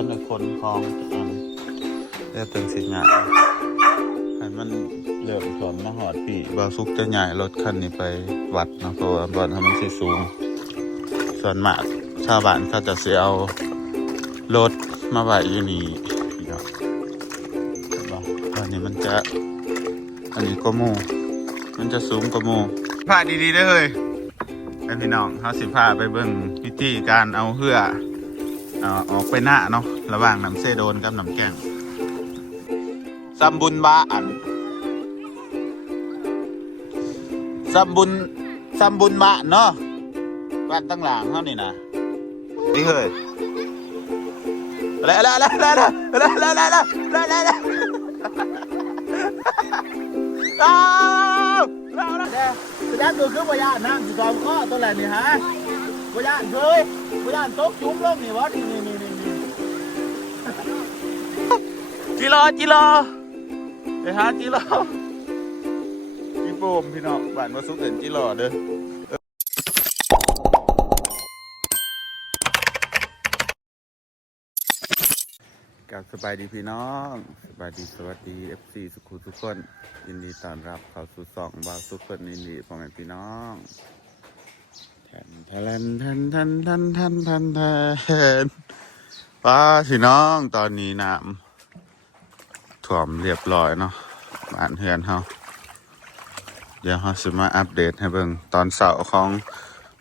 ฉันเป็นคนคลองเรียกเป็นสิงห์ให้มันเริ่มถอนมาหอดปีบาซุกจะใหญ่รถคันนี้ไปวัดนะเพราะว่าบอลทำมันสิสูงส่วนมากชาวบ้านเขาจะเสียเอารถมาไว้อยู่นี่เนาะตอนนี้มันจะอันนี้ก็มูมันจะสูงกว่ามูพาดีๆได้เลยไอพี่น้องเขาสิพาไปเบิ่งวิธีการเอาเหือออกไปหน้าเนาะระหว่างน้ำเซโดนกับน้ำแกงซัมบุญบาอันซัมบุญบาเนาะบ้านตั้งหลังเขานี่นะนี่เฮ้ยอะไรอ้าวแสดงตัวคือพยานนั่งจอมข้อตัวแหละนี่ฮะพยานเคยพยานตกจุ้มลงนี่วะนี่จิโร่ไปหาจิโร่พี่โป่มพี่น้องบ้านมาสุกเห็นจิโร่เด้อกับสบายดีพี่น้องสบายดีสวัสดี FC สุขุทุกคนยินดีต้อนรับเข้าสู่สองบาวสุขคนยินดีพ่อแม่พี่น้องแทนป้าพี่น้องตอนนี้น้ำท่วมเรียบร้อยเนาะบ้านเฮือนเฮาเดี๋ยวเฮาสิมาอัปเดตให้เบิ่งตอนเสาร์ของ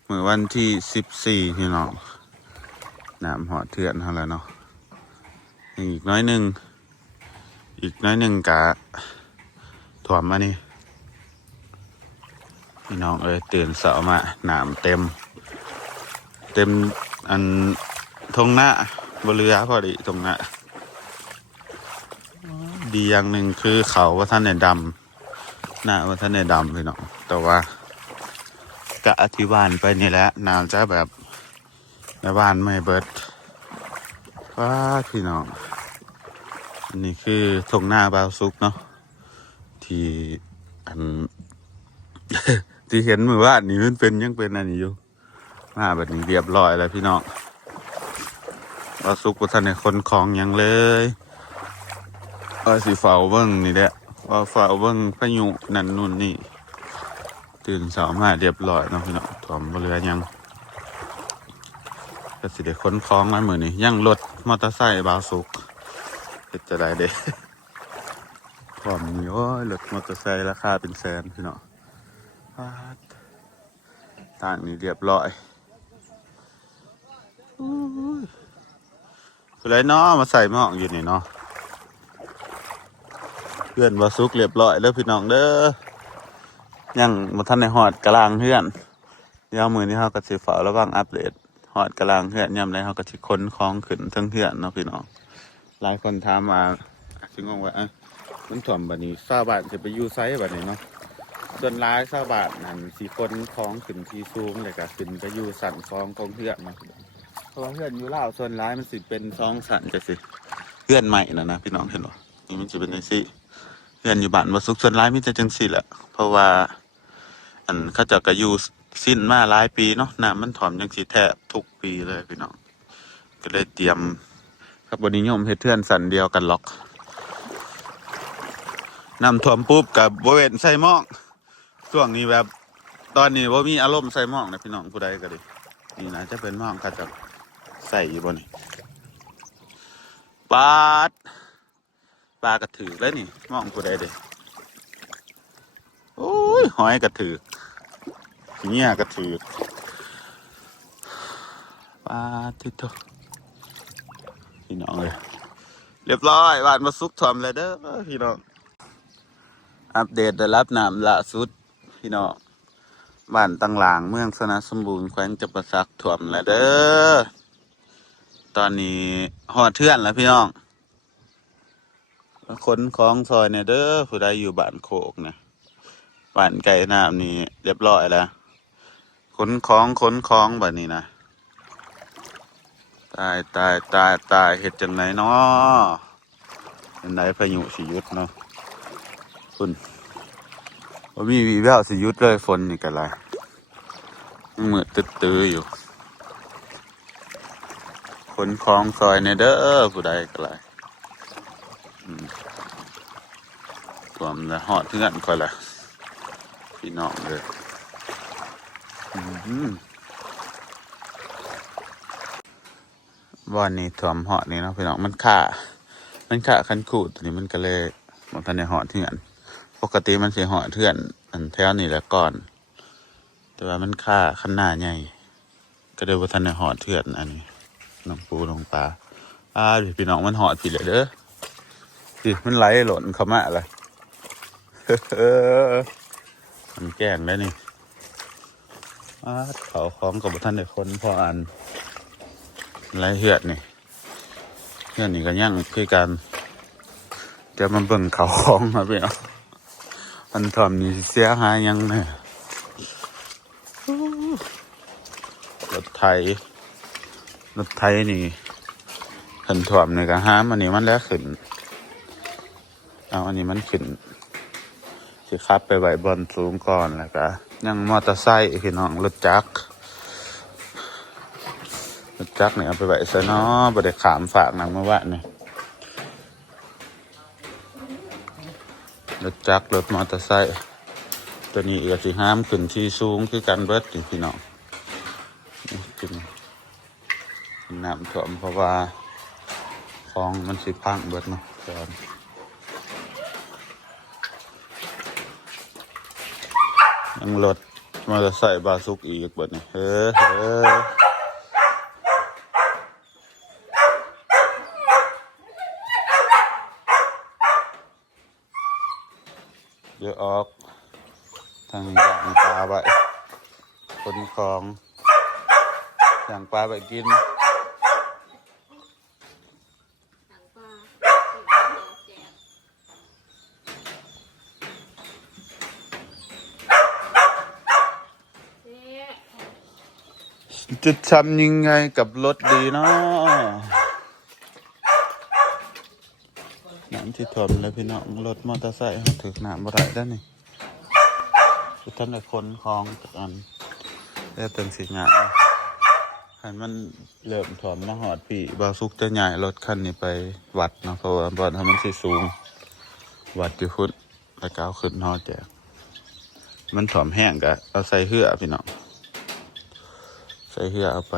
มื้อวันที่14พี่น้องน้ำหอดเทือนเฮาแล้วเนาะอีกน้อยหนึ่งกะถ่วมมานี่พี่น้องตื่นเสาร์มาน้ำเต็มอันทงหน้าบเรือพอดีตรงหน้าดีอย่างหนึ่งคือเขาว่าท่านในดำหน้าว่าท่านในดำพี่น้องแต่ว่ากะอธิบายไปนี่แหละน้ำจะแบบในบ้านไม่เบิดว้าพี่น้องนี่คือทงหน้าบาวซุกเนาะที่อัน ที่เห็นมือว่านี่มันเป็นยังเป็นอันนี้อยู่หน้าแบบนี้เรียบร้อยแล้วพี่น้องบาวซุกว่าท่านในคนของยังเลยสีเฝ้าเบิ้งนี่แหละว่าเฝ้าเบิ้งพายุนั่นนู่นนี่ตื่นเช้ามาเรียบร้อยเนาะพี่น้องถ่วมเรือยังก็สิได้ขนของมาเหมือนนี่ยังรถมอเตอร์ไซค์บาวซุกจะได้เด้ความมีโอ้ยรถมอเตอร์ไซค์ราคาเป็นแสนพี่น้องต่างนี่เรียบร้อยคือไรเนาะมาใส่หม้ออยู่นี่เนาะเพื่อนบาซุกเรียบร้อยแล้วพี่น้องเด้อยังมาท่านในหอดกลางเพื่อนเดี๋ยวมือนี้เขาก็สิฝ่าระวังอัปเดตหอดกลางเพื่อนยามไรเขาก็สิค้นคลองขึ้นทั้งเพื่อนเนาะพี่น้องหลายคนถามมาจึงงงว่ามันถ่วมแบบนี้ชาวบ้านจะไปอยู่ไซส์แบบนี้เนาะส่วนร้ายชาวบ้านนั่นสีคนคลองขึ้นที่สูงเลยก็ขึ้นไปอยู่สันคลองของเพื่อนเนาะเพราะว่าเพื่อนอยู่เล่าส่วนร้ายมันสิเป็นซองสันจะสิเพื่อนใหม่นะพี่น้องเห็นหรอนี่มันจะเป็นไงสิเพื่อนอยู่บ้านมาสุกส่วนร้ายมิจะจังสิแหละเพราะว่าอันเขาจะกระยูสิ้นมาหลายปีเนาะน้ำมันถ่วมยังสิแทบทุกปีเลยพี่น้องก็เลยเตรียมครับวันนี้โยมเฮ็ดเทือนสันเดียวกันล็อกน้ำท่วมปุ๊บกับบริเวณใส่หม้องช่วงนี้แบบตอนนี้ว่ามีอารมณ์ใส่หม้องนะพี่น้องผู้ใดก็ดีนี่นะจะเป็นหม้องเขาจะใส่อยู่บนนี้ปลากระถือแล้วนี่หม้องผู้ใดเด้โอ้ยหอยกระถือเงี้ยกระถือปลาทิโตพี่น้องเลยเรียบร้อยบ้านมาซุกถ่วมเลยเด้อพี่น้องอัปเดตได้รับน้ำล่าสุดพี่น้องบ้านตั้งหลางเมืองสนะสมบูรณ์แขวงจับประซักถ่วมแล้วเด้อตอนนี้หอดเทื่อนแล้วพี่น้องขนของซอยเนี่ยเด้อผู้ใดอยู่บ้านโคกเนี่ยบ้านไก่น้ำนี่เรียบร้อยแล้วขนของแบบนี้นะตายเห็ดจังไหนเนาะเป็นไหนพายุสิยุดเนาะคุณว่ามีวีแววสิยุดเลยฝนนี่กันไรมืดตื้ออยู่ ขนของซอยในเด้อผู้ใดก็ไรรวมแล้วหอดเพื่อนก็ละพี่น้องเลยวันนี้ถ่วมหอดนี่เนาะพี่น้องมันข่าคันคูดตัวนี้มันก็เลยมันทันในหอดเพื่อนปกติมันเสียหอดเพื่อนอันแถวนี่แหละก่อนแต่ว่ามันข่าขันหน้าใหญ่ก็เลยว่าทันในหอดเพื่อนอันนี้น้องปูน้องปลาพี่น้องมันหอดผิดเลยเด้อสิมันไหลหล่นเข้ามาเลยมันแกล้งได้นี่เขาคล้องกับท่านในคนพออันไรเหือดนี่เหือดนี่ก็ยั่งคือการจะมาเบิ่งเขาคล้องมาพี่น้องอันทอมนี่เสียหายยังเนี่ยรถไถนี่ขันถ่วมในกระห้ามอันนี้มันแล้วขึ้นเอาอันนี้มันขึ้นสิขับไปไหวบนสูงก่อนแล้วก็ยังมอเตอร์ไซค์พี่น้องรถจักรเนี่ยเอาไปไหวซะเนาะบ่ได้ขามฝากนางเมื่อวานนี่รถจักรรถมอเตอร์ไซค์ตัวนี้ก็สิห้ามขึ้นที่สูงคือกันเบิดนี่พี่น้องขึ้นน้ำท่วมเพราะว่าคลองมันสิพังเบิดเนาะยังรถมอเตอร์ไซค์บาซุกอีกเบิดนี่เดี๋ยวออกทางอย่างปลาไปคนคลองอย่างปลาไปกินจะทำยังไงกับรถดีเนาะน้ำที่ท่วมเลยพี่น้องรถมอเตอร์ไซค์ถึกน้ำบ่ได้ด้านนี่คือท่านได้คนคลองอันแล้วเต็มสิงานหันมันเริ่มถ่วมมาหอดพี่บาซุกจะใหญ่รถคันนี้ไปวัดเนาะเพราะว่าวัดทำมันสิสูงวัดอยู่ฟุตแล้วก็เอาขึ้นหอแจกมันถ่วมแห้งก็เอาใส่เหือพี่น้องใส่เหือเอาไป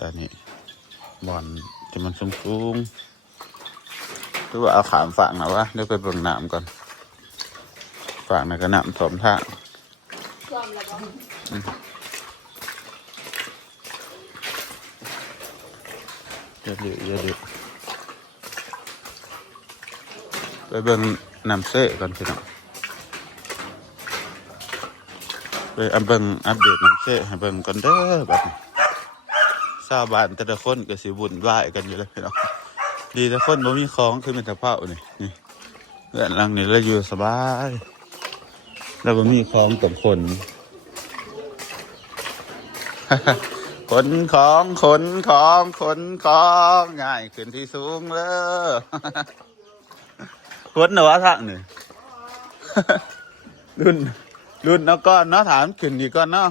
อันนี้บอลที่มันสูงหรือว่าเอาขามฝั่งนะวะเดี๋ยวไปเบิ่งน้ำก่อนฝั่งไหนก็น้ำถ่วมท่าเยอะไปเบิ่งน้ำเซ่ก่อนพี่น้องไปเบิ่งอัปเดตน้ำเซ่ให้เบิ่งก่อนเด้อแบบชาวบ้านแต่ละคนก็สิวุ่นวายกันอยู่เลยพี่น้องดีแต่คนบ่มีของคือเป็นตะเภานี่เพื่อนหลังนี่เราอยู่สบายแล้วบ่มีของกับคนขนของง่ายขึ้นที่สูงเลยขนเหรอวะทักนี่ รุ่นเนาะก้อนเนาะถามขึ้นดีก้อนเนาะ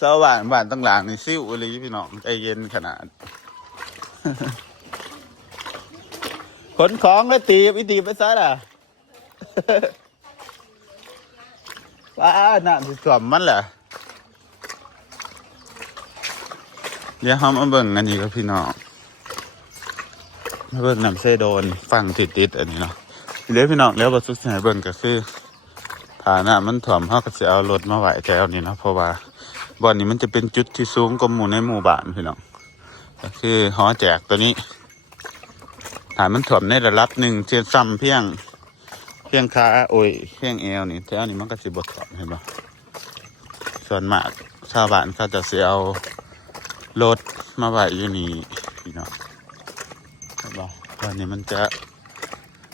สว่านบ้านตั้งหลังนี่ซิ่วอะไรพี่น้องใจเย็นขนาด ขนของแล้วตีไปซะล่ะ ว้าน้ำที่ท่วมมันแหละเดี๋ยวเขามาเบิ่งอันนี้กับพี่น้องมาเบิ่งน้ำเซโดนฟังติดอันนี้เนาะเดี๋ยวพี่น้องแล้วบทสุดท้ายเบิ่งก็คือฐานะมันถ่วมเขาก็จะเอารถมาไหวแถวนี้เนาะเพราะว่าบ่อนนี้มันจะเป็นจุดที่สูงกว่าหมู่ในหมู่บ้านพี่น้องก็คือหอแจกตัวนี้ฐานมันถ่วมในระดับหนึ่งเทียนซ้ำเพียงขาเพียงเอวนี่แถวนี้มันก็สิบ่ถ่วมเห็นป่ะส่วนมากชาวบ้านเขาจะเสียเอารถมาไหวอยู่นี่พี่น้องเห็นป่ะวันนี้มันจะ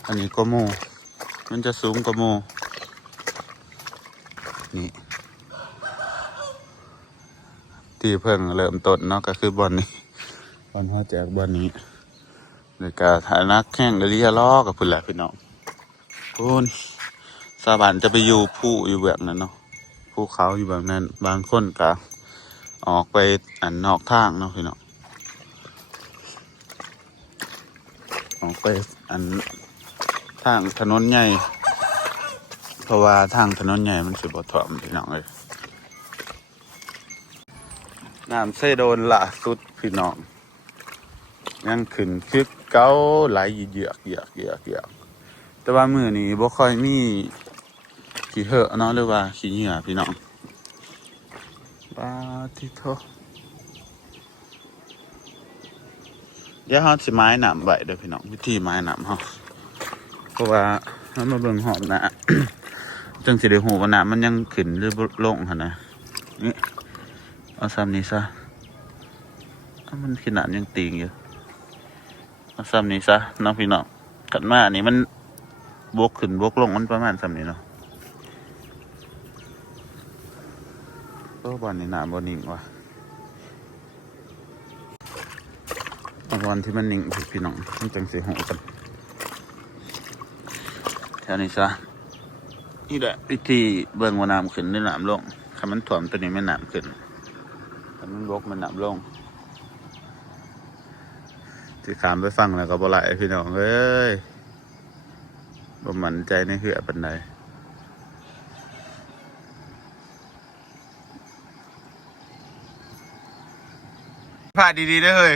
อันนี้ก็โมมันจะสูงกว่าโมนี่ที่เพิ่งเริ่มต้นเนาะก็คือบอลนี้บอลเขาแจกบอลนี้ในการฐานักแข่งเรียล้อกับพุ่นแหละพี่น้องคุณสาบานจะไปอยู่ผู้อยู่แบบนั้นเนาะภูเขาอยู่แบบนั้นบางคนก็ออกไปอันนอกทางเนาะพี่น้อง อกไปอันทางถนนใหญ่เพราะว่าทางถนนใหญ่มันสิบ่ท่วมพี่น้องเลยน้ำเซโดนล่าสุดพี่น้องยังขึ้นคือเก้าไหลเหยือกแต่ว่ามือนี้บ่ค่อยมีขี้เหอะเนาะหรือว่าขี้เหงื่อพี่น้องบาทิโทเดี๋ยวเฮาสิไม้น้ำไว้เด้อพี่น้องวิธีไม้น้ำเฮาเพราะว่ามันมาเบิ่งหอบนะ จังสิได้ฮู้ว่าน้ำมันยังขึ้นหรือบ่ลงหั่นนะนี่เอาซ้ำนี้ซะมันขนาดยังติงอยู่เอาซ้ำนี้ซะน้องพี่น้องขันมานี่มันบวกขึ้นบวกลงมันประมาณซ้ำนี้เนาะบอลนี่หนาบอลนิ่งว่ะบอลที่มันนิ่งพี่น้องมันจังสีหูกันแค่นี้ซะนี่แหละวิธีเบิ่งว่าน้ำขึ้นหรือน้ำลงถ้ามันถ่วมตัวนี้ไม่น้ำขึ้นถ้ามันบวกมันน้ำลงที่ขามไปฟังแล้วก็บ่ไหลพี่น้องเอ้ยบ่มั่นใจในเหือปันใดพาดีๆได้เลย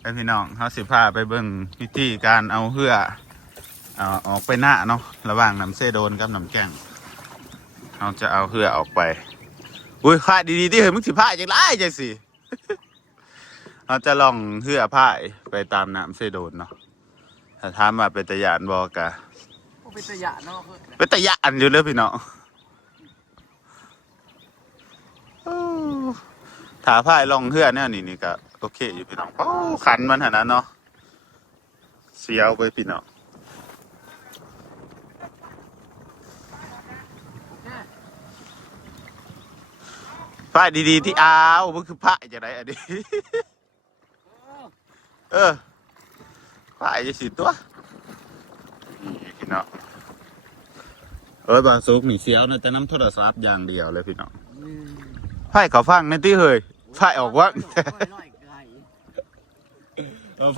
ไอพี่น้องเขาสิพาไปเบิ่งวิธีการเอาเหือออกไปหน้าเนาะระหว่างน้ำเซโดนกับน้ำแกงเราจะเอาเหือออกไปอุ้ยพาดีๆที่เฮ้ยมึงสิพาจังไรจังสิ เราจะลองเหือพายไปตามน้ำเซโดนเนาะถ้าถามว่าเป็นตะยานบอกะเป็นตะยะเนาะเป็นตะยานอยู่เลยพี่น้องถ้าพายลองเหือเนี่ยนี่ก็โอเคอยู่พี่น้องขันมันขนาดนั้นเนาะเสียวไปพี่น้องพายดีๆที่อ้าวมันคือพายจะไหนอันนี้ พายจะสิตัวนี่พี่น้องบางซุกนี่เสียวนะแต่น้ำโทรศัพท์อย่างเดียวเลยพี่น้องพายเขาฟังในที่เฮยพายออกว่า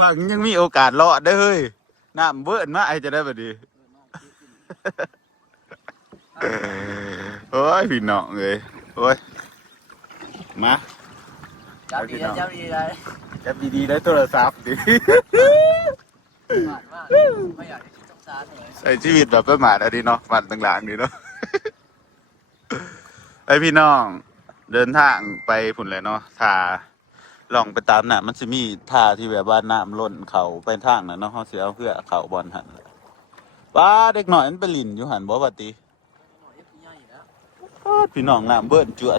ฟังยังมีโอกาสรอดได้เฮ้ยน้ำเบิ้ลมาไอจะได้แบบนี้โอ้ยพี่น้องเลยโอ้ยมาจับดีได้จับดีได้จับดีๆได้โทรศัพท์ดิไม่อยากให้คิดสงสารเลยใส่ชีวิตแบบประมาทอันนี้เนาะมันต่างๆนี่เนาะไอพี่น้องเดินทางไปพุ่นเลยเนาะถ้าลองไปตามน่ะมันจะมีท่าที่แบบว่าน้ำล้นเขาไปทางน่ะเนาะเขาเสียเพื่อเขาบอลหันป้าเด็กหน่อยมันไปหลินอยู่หันบ่ปฏิพี่น้องน้ำเบิ้ลเจือ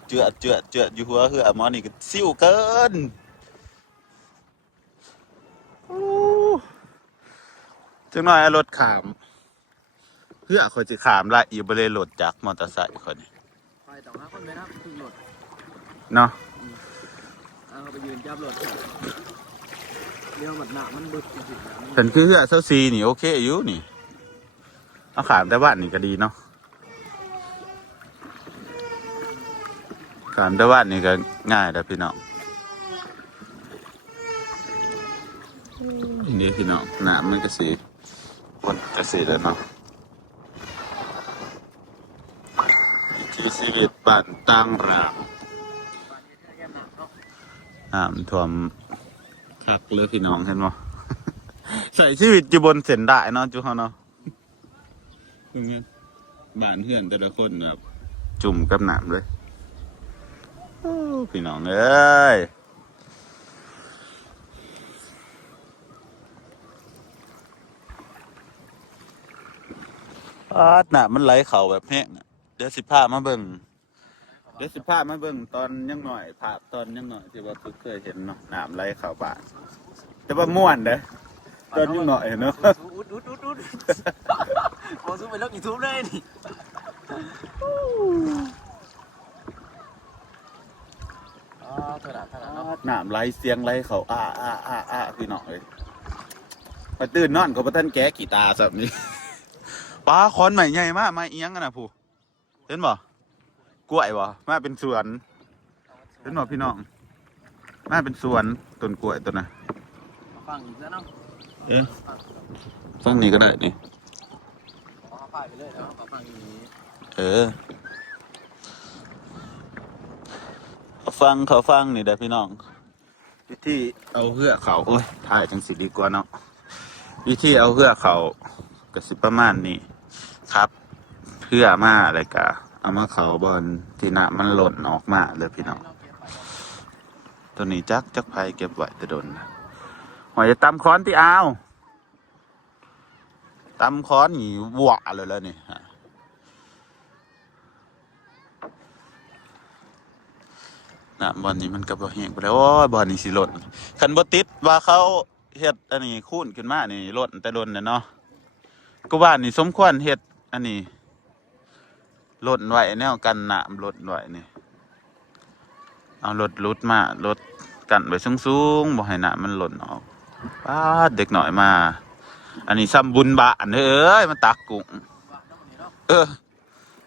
อยู่หัวเหือหมอนี่ก็ซิ่วเกินจังหน่อยรถขามเพื่อคอยจะขามละอีบเลยรถจากมอเตอร์ไซค์คนนี้ไปต่อมาคนไปนะขึ้นรถเนาะเอาไปยืนจับรถเดี๋ยวมันหนามันบึกจริงๆฉันคือเพื่อเซาซีนี่โอเคอยู่นี่เอาขามแต่บ้านนี่ก็ดีเนาะขามแต่บ้านนี่ก็ง่ายแต่พี่น้องนี่พี่น้องน้ำมันก็สีวนก็สีแล้วเนาะที่ชีวิตบ้านตั้งรามน้ำท่วมคักเลยพี่น้องเห็นไหมใส่ชีวิตอยู่บนเส้นได้เนาะจุ๊เขาเนาะคือไงบ้านเพื่อนแต่ละคนแบบจุ่มกับน้ำเลยพี่น้องเอ้ยน่ะมันไหลเข่าแบบแห้งเดี๋ยว15มาเบิ่งตอนยังหน่อยภาพตอนยังหน่อยที่ว่าเคยเห็นเนาะน้ำไหลเข่าบ้านแต่ว่าม่วนเด้ตอนยังหน่อยเนาะอุดโอ้สู้ไปแล้วกี่ทุบเลยนี่น้ำไหลเสียงไหลเข่าพี่น้องเลยไปตื่นนอนกับท่านแก่กี่ตาแบบนี้ปลาคอนใหม่ใหญ่มากมาเอียงกันนะผู้เห็นบ่กล้วยบ่มาเป็นสวนเห็นบ่พี่น้องมาเป็นสวนต้นกล้วยต้นน่ะ ฟังซะเนาะ ฟังนี้ก็ได้นี่ ขอฝ่ายไปเลยแล้วขอฟังอย่างนี้ เขาฟังนี่ได้พี่น้องวิธีเอาเหือกเขาโอ้ยถ่ายจังสิดีกว่าเนาะวิธีเอาเหือกเขาก็สิประมาณนี้ครับเพื่อมาอะไรกะเอามาเขาบนที่น้ำมันหล่นออกมาเลยพี่น้องตัวนี้จักไผเก็บไว้แต่โดนหอยจะตำค้อนที่เอาตำค้อนนี่หวะเลยแล้วนี่ฮะนะบอลนี้มันกับบ่แห้งไปแล้วโอ้ยบอลนี้สิหล่นคันบ่ติดว่าเขาเฮ็ดอันนี้คูนขึ้นมานี่หล่นแต่โดนเนาะก็ว่านี่สมควรเฮ็ดอันนี้หล่นไว้แนวกันน้ำหล่นไว้นี่เอารถลุดมารถกันไว้สูงๆบ่ให้น้ำมันหล่นออกป้าดเด็กหน่อยมาอันนี้ซ้ำบุญบาอันเอ้ยมันตักกุ้ง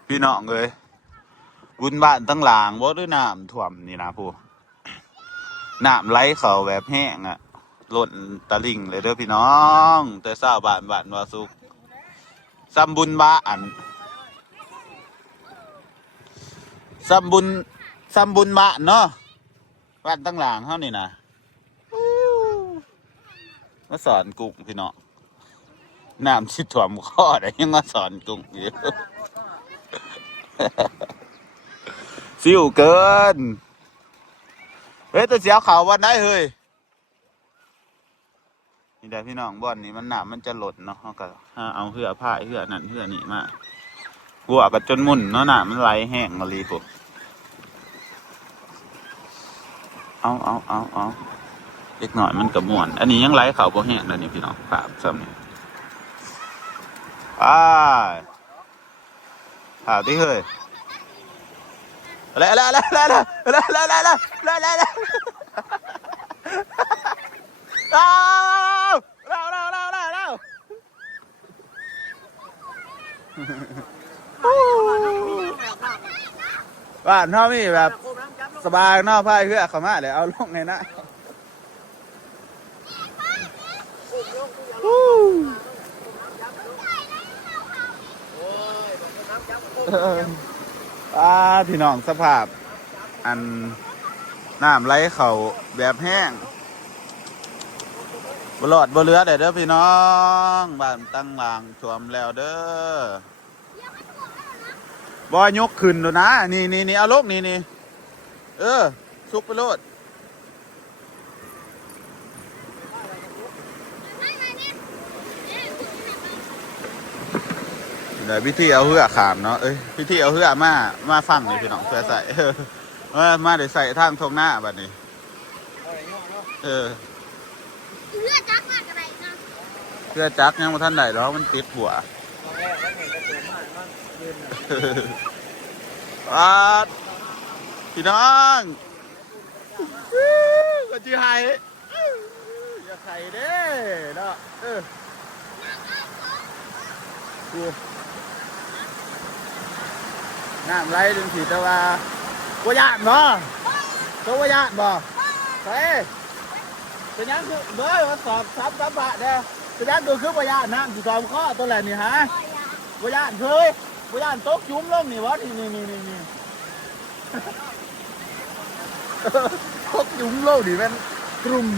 พี่น้องเอ้ยบุญบ้านตั้งหลางบ่ด้วยน้ำท่วมนี่นะผู้น้ำไหลเขาแบบแห้งอ่ะล้นตะลิ่งเลยเด้อพี่น้องแต่เศร้าบ้านว่าสุกซ้ำบุญบ้านซ้ำบุญบ้านเนาะบ้านตั้งหลางเฮานี่นะมาสอนกุ้งพี่น้องน้ำสิท่วมคอได้ยังมาสอนกุ้งอยู่ สิวเกินเฮ้ยตัวเสียวเขาวันไหนเฮ้ยนี่ได้พี่น้องบ่อนนี่มันหนามันจะหล่นเนาะเขาก็เอาเหือผ้าเหือนั่นเหือนี่มาหัวกับจนมุ่นเนาะหนามันไหลแห้งมาลีผมเอาเล็กหน่อยมันกับม่วนอันนี้ยังไหลเขาบ่แห้งเลยนี่พี่น้องฝากซ้ำนี่ผ่าที่เฮ้ยแล้วบ้านเท่านี้แบบสบายนอกพายเพื่อเขามาเลยเอาลงไงนะพี่น้องสภาพอันน้ำไหลเข่าแบบแห้งบลอดบ่เหลือเด้อพี่น้องบ้านตั้งหลังท่วมแล้วเด้อบอยกขึ้นดูนะนี่เอาลกนี่ซุกไปโลดเดี๋ยวพิธีเอาเหือขามเนาะพิธีเอาเหือมาฟังเลยพี่น้องเพื่อใส่มาเดี๋ยวใส่ทางทงหน้าบัดนี้เพื่อจักมากอะไรนะเพื่อจักยังมาท่านใดแล้วมันติดหัวพี่น้องก็จีไฮอย่าไข่เด้เนาะน้ำไหลดึงถีแต่ว่าว่ายานบ่ตัวว่ายานบ่เฮ้ยเป็นยังคือเบ้อมาสอบซับปะเด้อเป็นยังคือว่ายานน้ำอยู่ตอมข้อตัวแหลนี่ฮะว่ายานเคยว่ายานตกจุ้มลงนี่วะนี่ตกจุ้มลงนี่มันกลุ่ม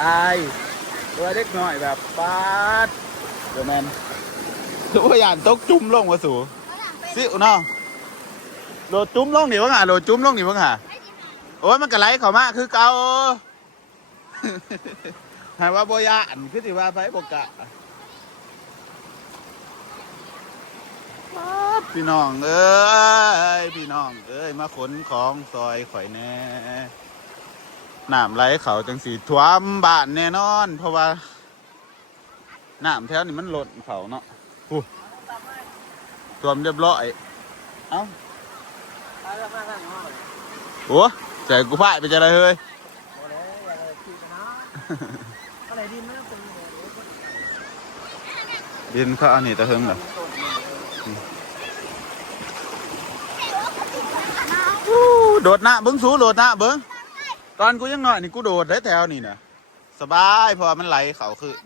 ตายตัวเล็กน้อยแบบปาดเดี๋ยวแมนตัวว่ายานตกจุ้มลงวะสูสิวเนาะโดดจุ้มลงนี่วะโดดจุ้มลงนี่วะโอ้ยมันกระไรเขามากคือเก่าหายว่าโบยาอันคือสิว่าไปบกะพี่น้องพี่น้องมาขนของซอยข่อยแน่น้ำไหลเขาจังสีท่วมบ้านแน่นอนเพราะว่าน้ำแถวนี้มันหล่นเขาเนาะท่วมเรียบร้อยเอ้าโอ้ใจกูพ่ายไปจะอะไรเฮ้ยดินเขาอันนี้ตะเฮงเหรอโดดหน้าเบิ้งสูโดดหน้าเบิ้งตอนกูยังน้อยนี่กูโดดได้แถวนี่นะ สบายเพราะว่ามันไหลเขาขึ้น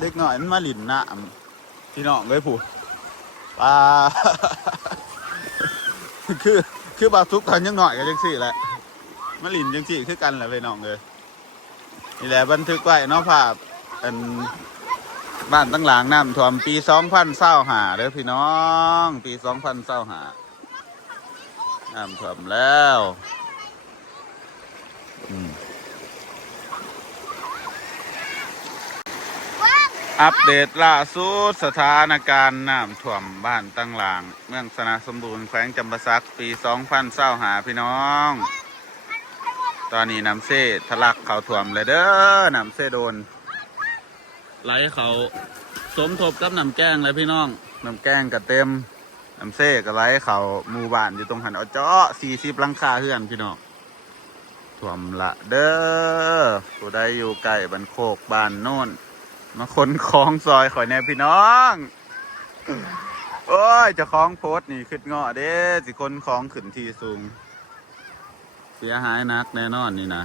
เด็กหน่อยมันมาหลินน้ำพี่น้องเลยผู้ปลา คือบาทุกคนยังหน่อยกันจังสี่แหละมาหลินจังสี่คือกันแหละพี่น้องเลยนี่แหละบันทึกไว้เนาะภาพอันบ้านตั้งหลังน้ำท่วมปี2025เด้อพี่น้องปี2025น้ำท่วมแล้วอัปเดตล่าสุดสถานการณ์น้ำท่วมบ้านตั้งหลังเมืองสนาสมบูรณ์แขวงจำปาสักปี2025พี่น้องตอนนี้น้ำเซ่ทะลักเขาท่วมเลยเด้อน้ำเซ่โดนไหลเขาสมทบกับน้ำแกงเลยพี่น้องน้ำแกงก็เต็มน้ำเซ่ก็ไหลเขาหมู่บ้านอยู่ตรงหันเอาเจาะ40หลังคาเฮือนพี่น้องท่วมละเด้อผู้ใดอยู่ใกล้บ้านโคกบ้านโน่นมาขนของซอยข่อยแน่พี่น้องโอ้ยจะคล้องโพสต์นี่ขึ้นเงาะเด้สิคนคล้องขึ้นที่สูงเสียหายนักแน่นอนนี่นะ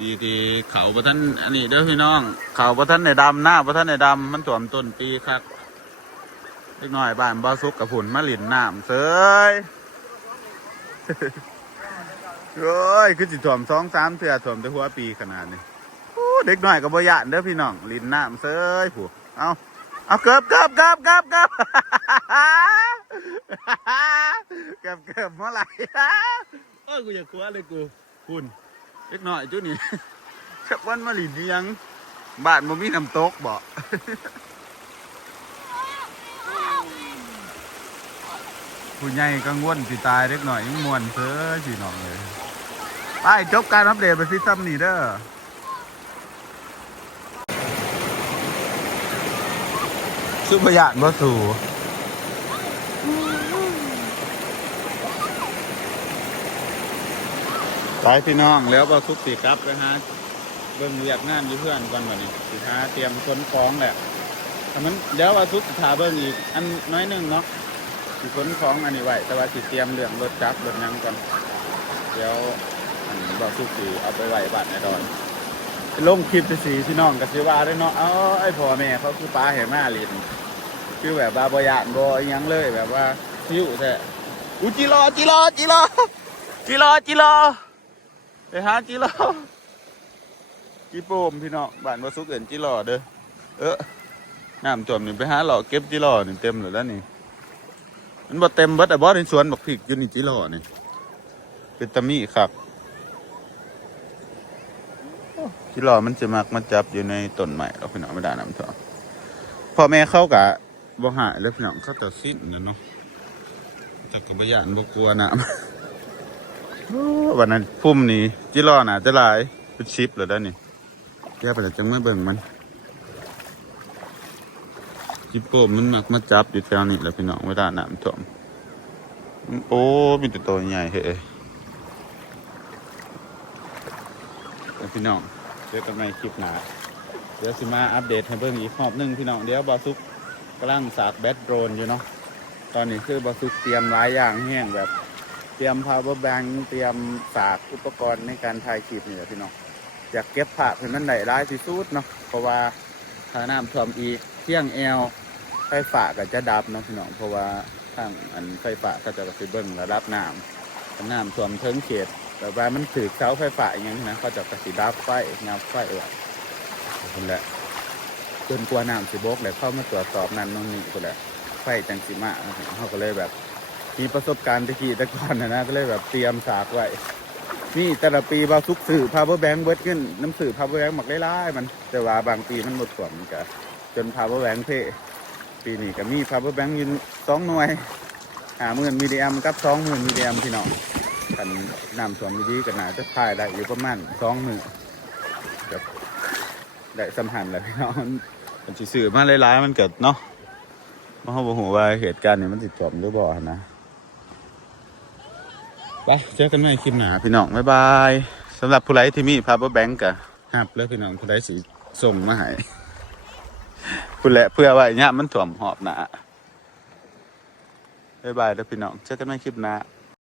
ดีที่เขาประท่านอันนี้เด้อพี่น้องเขาประท่านในดำหน้าประท่านในดำมันถ่วมต้นปีครับเล็กน้อยบ้านบ่อซุกกับผุนมะลินน้ำเสยโอ้ยคือจิถ่วม2-3เทื่อถ่วมแต่หัวปีขนาดนี้เด็กน้อยกับบ่ยานเด้อพี่น้องลินน้ำเสยผู้เอาเกือบเมื่อไหร่โอ้ยกูอยากคว้าเลยกูคุณเล็กน้อยจุนี่ชักวันมาลินยังบ้านบ่มีน้ำตกบ่ผู้ใหญ่กังวลสิตายเล็กน้อยยังมวนเสยพี่น้องเลยไปจบการอัปเดตไปที่ซ้ำนี่เด้อสุภยานบ่สู่ไปพี่น้องแล้วบ่ทุกสีครับนะฮะเบิ่งเรียกงานอยู่เพื่อนก่อนวันนี้สิหาเตรียมขนของแหละแต่มันเดี๋ยวว่าทุกสิหาเบิ่งอีกอันน้อยนึงเนาะสิขนของอันนี้ไว้แต่ว่าสิเตรียมเรื่องรถจักรรถนั่งก่อนเดี๋ยวอันบ่ทุกสีเอาไปไว้บ้านในดอนลงคลิปจะสีพี่น้องกับสิว่าได้เนาะเอาไอ้พ่อแม่เขาคือป้าเห็นมาลินคือแบบบาบอยานบอยยังเลยแบบว่าหิวแท้อุจิรอไปหาจิรอจิโปมพี่น้องบ้านวัสุกเอ็นจิรอเด้อน้ำจมนี่ไปหาหล่อเก็บจิรอนี่เต็มเลยแล้วนี่มันบ่เต็มบัดแต่บ่ในสวนบักพริกอยู่นี่จิรอนี่เป็นตะมี่ครับจิรอมันจะมักมาจับอยู่ในต้นไม้เราพี่น้องไม่ได้น้ำท่วมพ่อแม่เขากะบ่หายแล้วพี่น้องเขาแต่สิ้นนะเนาะแต่ก็บ่ยานบ่กลัวน้ำวันนั้นพุ่มนี้จิรอน่ะจะหลายเป็นชิปเลยด้านนี้แกไปแล้วจังไม่เบิ่งมันจิโป้มันมักมาจับอยู่แถวนี้แหละพี่น้องไม่ได้น้ำท่วมโอ้มีแต่ตัวใหญ่เฮ้ยพี่น้องเจอกันในคลิปหน้าเดี๋ยวสิมาอัปเดตให้เบิ่งอีกรอบนึงพี่น้องเดี๋ยวบาซุกกำลังสากแบตโดรนอยู่เนาะตอนนี้คือบาซุกเตรียมหลายอย่างแห้งแบบเตรียม power bank เตรียมสากอุปกรณ์ในการถ่ายคลิปนี่แหละพี่น้องอยากเก็บภาพให้มันได้หลายที่สุดเนาะเพราะว่าถ้าน้ำท่วมอีกเที่ยงแอลไฟฟ้าก็จะดับเนาะพี่น้องเพราะว่าทางอันไฟฟ้าก็จะไปเบิ่งระดับน้ำท่วมถึงเขตแต่ว่ามันถือเสาไฟฟ้าอย่างนี้นะเขาจะกระสีดับไฟงับไฟคนละจนกลัวน้ำสิบกเลยเข้ามาตรวจสอบนั่นนู่นนี่คนละไฟจังสีมาเขาก็เลยแบบมีประสบการณ์ตะกี้ตะก่อนนะก็เลยแบบเตรียมสากไว้นี่แต่ละปีบางทุกสื่อพาวเวอร์แบงค์เบิดขึ้นน้ำสื่อพาวเวอร์แบงค์หมักไล่ๆมันแต่ว่าบางปีมันหมดส่วนมันก็จนพาวเวอร์แบงค์เพ่ปีนี้ก็มีพาวเวอร์แบงค์ยืน2 หน่วย50,000 มิลลิแอมกับ20,000 มิลลิแอมพี่น้องกันน้ำท่วมดีๆกันหนาจะพายได้อยู่ประมาณ2 มื้อแบบได้สำคัญเลยพี่น้องมันสื่อมาหลายๆมันเกิดเนาะมาเขาบอกว่าเหตุการณ์นี้มันติดจบหรือเปล่านะไปเจอกันใหม่คลิปหน้าพี่น้องบ๊ายบายสำหรับผู้ไลฟ์ที่มีพาวเวอร์แบงก์กะฮับแล้วพี่น้องผู้ไลฟ์สีส่งมาให้ผู้แหละเพื่อว่าเนี่ยมันถ่วมหอบหนา บ๊ายบายเด้อพี่น้องเจอกันใหม่คลิปหน้า